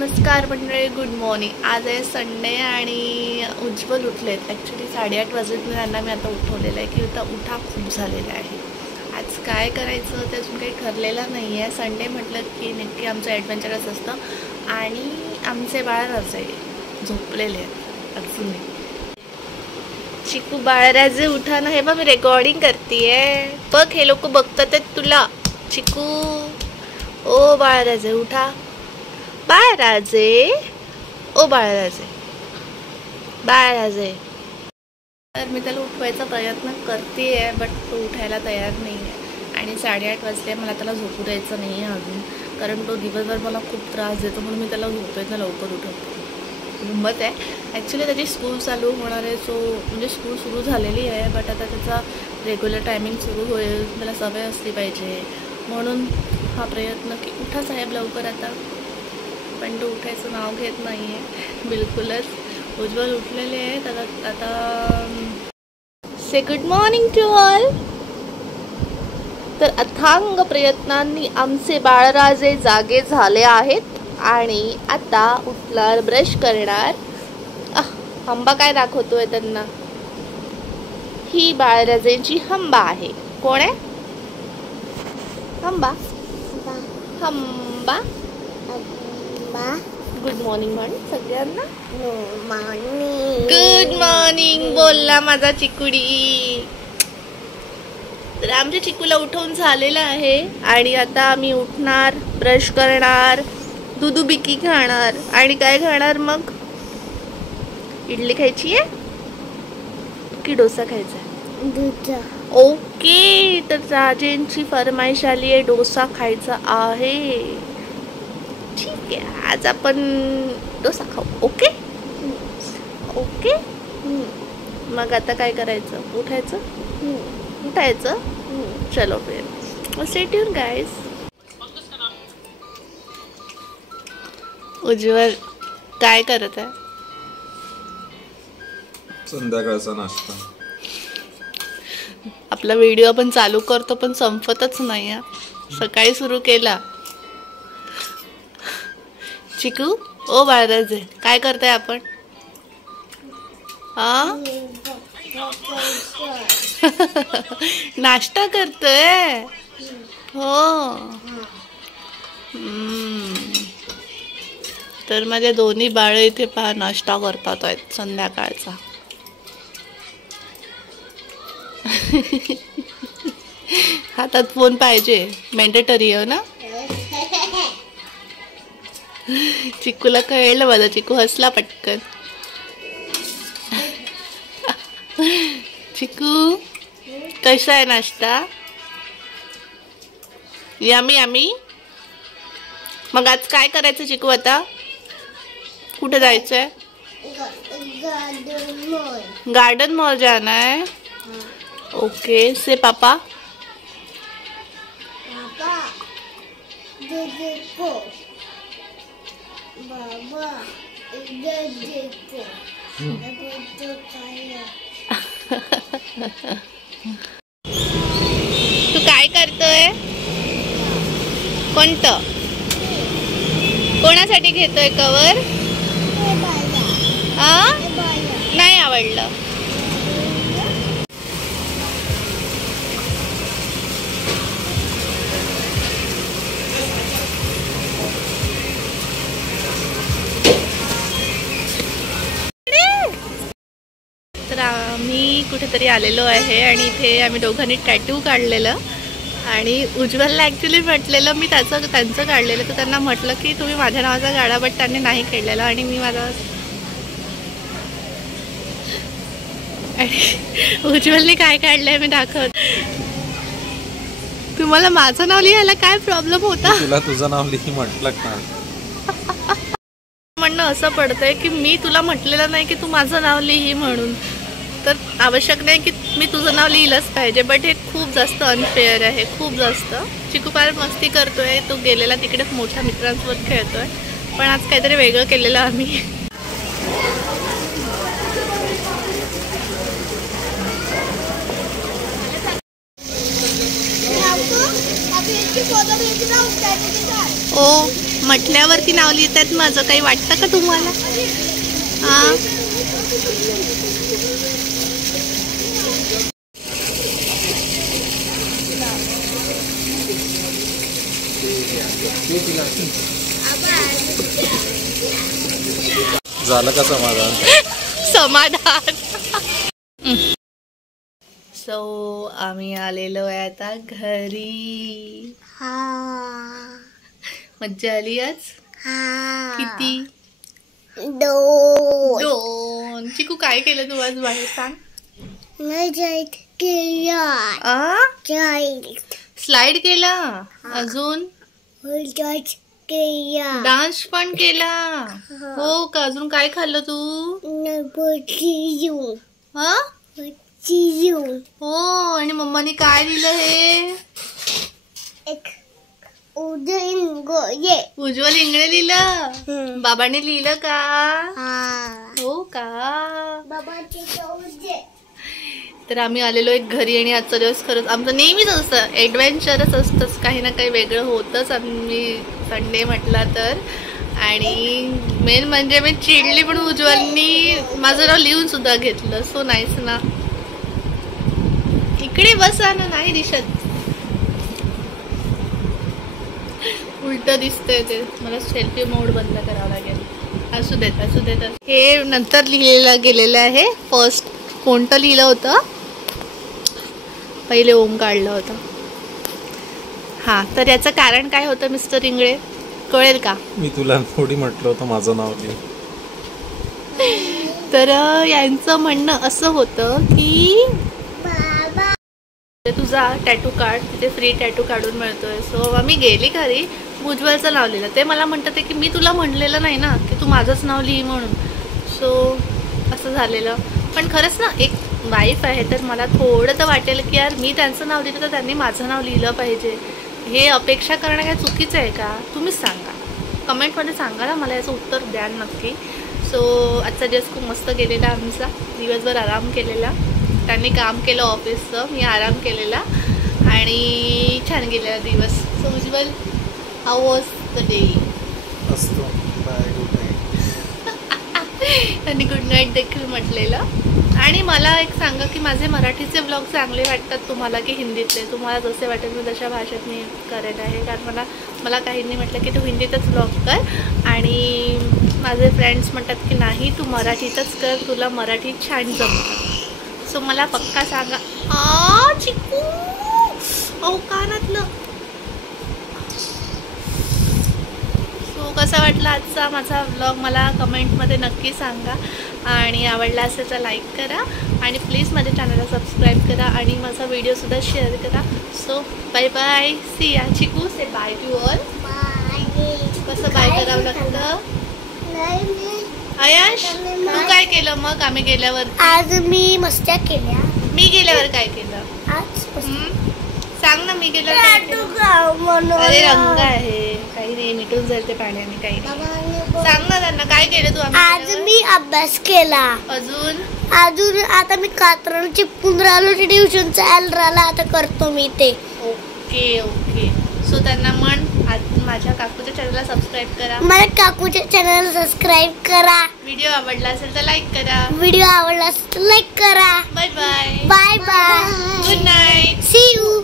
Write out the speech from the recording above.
नमस्कार मंडळी, good morning. आज आहे संडे आणि उज्ज्वल उठलेत. ॲक्च्युली 8:30 वाजत त्यांना मी आता उठवलेलं आहे की आता उठा खूप झालेला आहे. आज काय करायचं ते अजून काही ठरलेलं नाही आहे. संडे म्हटलं की नक्की आमचं ॲडव्हेंचरच असतं आणि आमचे बाळराजे झोपलेले आहेत अजूनही. चिकू बाळराजे उठा ना. हे बघ मी रेकॉर्डिंग करते. बघ हे लोक बघतात तुला. चिकू ओ बाळराजे उठा. बाळराजे ओ बाळराजे बाळराजे. तर मी त्याला उठवायचा प्रयत्न करते आहे बट तो उठायला तयार नाही आहे आणि 8:30 वाजले. मला त्याला झोपू द्यायचं नाही आहे अजून, कारण तो दिवसभर मला खूप त्रास देतो म्हणून मी त्याला झोपेतनं लवकर उठवते. हिंमत आहे. ॲक्च्युली त्याची स्कूल चालू होणार आहे, सो म्हणजे स्कूल सुरू झालेली आहे बट आता त्याचा रेग्युलर टायमिंग सुरू होईल. मला सवय असली पाहिजे म्हणून हा प्रयत्न की उठा साहेब लवकर आता, पण तो उठायचं नाव घेत नाही आहे बिलकुलच. उज्ज्वल उठलेले आहेत आता. से गुड मॉर्निंग टू ऑल. तर अथांग प्रयत्नांनी आमचे बाळराजे जागे झाले आहेत आणि आता उठणार, ब्रश करणार. हंबा काय दाखवतोय त्यांना. ही बाळराजेंची हंबा आहे. कोण आहे हंबा? हंबा गुड मॉर्निंग म्हण सगळ्यांना. गुड मॉर्निंग बोलला माझा चिकुडी. तर आमच्या चिकूला उठवून झालेलं आहे आणि आता आम्ही उठणार, ब्रश करणार, दुधू बिकी खाणार आणि काय खाणार मग. इडली खायची आहे की डोसा खायचा आहे? ओके, तर राजेंची फरमाईश आली आहे, डोसा खायचा आहे. ठीक आहे, आज आपण डोसा खाऊ. Okay okay. मग आता काय करायचं? उठायचं. चलो फिर स्टे ट्यून गाइस. उज्ज्वल काय करत आहे? संध्याकाळचा नाश्ता. आपला व्हिडिओ आपण चालू करतो पण संपतच नाही. सकाळी सुरू केला. चिकू ओ बाळराजे काय करताय आपण? नाश्ता करतोय हो. तर माझे दोन्ही बाळ इथे पहा नाश्ता करतात आहेत संध्याकाळचा. हातात फोन पाहिजे, मॅन्डेटरी आहे ना. चिकूला कळलं. माझा चिकू हसला पटकन. चिकू कसा आहे नाश्ता? Yummy yummy. मग आज काय करायचं चिकू? आता कुठे जायचंय? गार्डन मॉल जाना है. ओके से पापा. तू काय करतोय? कोणतं? कोणासाठी घेतोय कवर? नाही आवडलं. तर आम्ही कुठेतरी आलेलो आहे आणि इथे आम्ही दोघांनी टॅटू काढलेलं आणि उज्ज्वलला ॲक्च्युली म्हटलेलं मी त्यांचं काढलेलं, तर त्यांना म्हटलं की तुम्ही माझ्या नावाचा काढा, बट त्यांनी नाही केलेलं आणि मी माझा. आणि उज्ज्वलने काय काढलंय मी दाखवत. तुम्हाला माझं नाव लिहायला काय प्रॉब्लेम होता? तुला तुझं नाव लिही म्हटलं का? म्हणणं असं पडतंय की मी तुला म्हटलेलं नाही की तू माझं नाव लिही म्हणून, तर आवश्यक नाही की मी तुझं नाव लिहिलंच पाहिजे. बट हे खूप जास्त अनफेअर आहे, खूप जास्त. चिकू फार मस्ती करतोय. तो गेलेला तिकडे मोठ्या मित्रांसोबत खेळतोय, पण आज काहीतरी वेगळं केलेलं आम्ही. ओ म्हटल्यावरती नाव लिहितात माझं काही वाटतं का तुम्हाला? हा झालं का समाधान? समाधान. सो आम्ही आलेलो आहे आता घरी. मज्जा आली आज? किती? 2. चिकू काय केलं तू आज बाहेर सांग? स्लाइड केला. अजून डान्स पण केला. हो का? अजून काय खाल्लं तू? हा हो. आणि मम्माने काय दिलं हे? उज्ज्वल इंगळे लिहिलं. बाबाने लिहिलं का? हो का? तर आम्ही आलेलो एक घरी आणि आजचा दिवस खरंच आमचं नेहमीच असतं, ॲडव्हेंचरच असतंच, काही ना काही वेगळं होतंच. आम्ही संडे म्हटला तर. आणि मेन म्हणजे मी चिडली पण उज्ज्वलनी माझं नाव लिहून सुद्धा घेतलं. सो नाईस ना. इकडे बसा ना, नाही दिसत. उलट दिसतंय ते. मला सेल्फी मोड बंद करावा लागेल. असू देत असू देत. हे नंतर लिहिलेलं गेलेलं आहे. फर्स्ट कोणतं लिहिलं होतं? पहिले ओम काढलं होतं. हा, तर याचं कारण काय होतं मिस्टर इंगळे? कळेल का? मी तुला थोडी म्हटलं होतं माझं नाव लिह. तर यांचं म्हणणं असं होतं की तुझा टॅटू काढ, तिथे फ्री टॅटू काढून मिळतोय. सो आम्ही गेली घरी, उज्ज्वलचं नाव लिहिलं. ते मला म्हणतात की मी तुला म्हणलेलं नाही ना की तू माझंच नाव लिही म्हणून. सो असं झालेलं. पण खरंच ना, एक वाईफ आहे तर मला थोडं तर वाटेल की यार मी त्यांचं नाव दिलं तर त्यांनी माझं नाव लिहिलं पाहिजे. हे अपेक्षा करणं काय चुकीचं आहे का? तुम्हीच सांगा, कमेंटमध्ये सांगा ना, मला याचं उत्तर द्या नक्की. सो आजचा दिवस खूप मस्त गेलेला आमचा. दिवसभर आराम केलेला. त्यांनी काम केलं ऑफिसचं, मी आराम केलेला आणि छान गेलेला दिवस. So Ujjwal, how was the day? त्यांनी गुड नाईट देखील म्हटलेलं. आणि मला एक सांगा की माझे मराठीचे ब्लॉग चांगले वाटतात तुम्हाला की हिंदीतले? तुम्हाला जसे वाटेल मी तशा भाषेत मी करत आहे. कारण मला काहींनी म्हटलं की तू हिंदीतच ब्लॉग कर. आणि माझे फ्रेंड्स म्हणतात की नाही तू मराठीतच कर, तुला मराठी छान जमतं. सो मला पक्का सांगा. चिकू अहो कानातलं. सो कसा वाटला आजचा माझा ब्लॉग मला कमेंटमध्ये नक्की सांगा. आणि आवडला असेल तर लाईक करा आणि प्लीज माझ्या चॅनलला सबस्क्राईब करा आणि माझा व्हिडिओसुद्धा शेअर करा. So bye bye. See ya. Chiku से बाय टू ऑल. कसं बाय करावं लागतं? आयाश तू काय केलं मग आम्ही गेल्यावर? आज मी मस्त्या केल्या. मी गेल्यावर काय केलं? आज सांग ना, मी गेल्यावर काय केलं? अरे रंग आहे, काही नाही, मिटून जाईल ते पाण्याने, काही नाही. सांग ना त्यांना काय केलं तू? आज मी अभ्यास केला. अजून आता मी कात्रण चिपकून राहिलो, ट्युशनचा ॲल राहिला, आता करतो मी ते. Okay okay. सो त्यांना म्हण माझ्या काकूच्या चॅनलला सबस्क्राईब करा. माझ्या काकूच्या चॅनलला सबस्क्राईब करा. व्हिडिओ आवडला असेल तर लाईक करा. व्हिडिओ आवडला असेल तर लाईक करा. Bye bye. Bye bye. Good night. See you.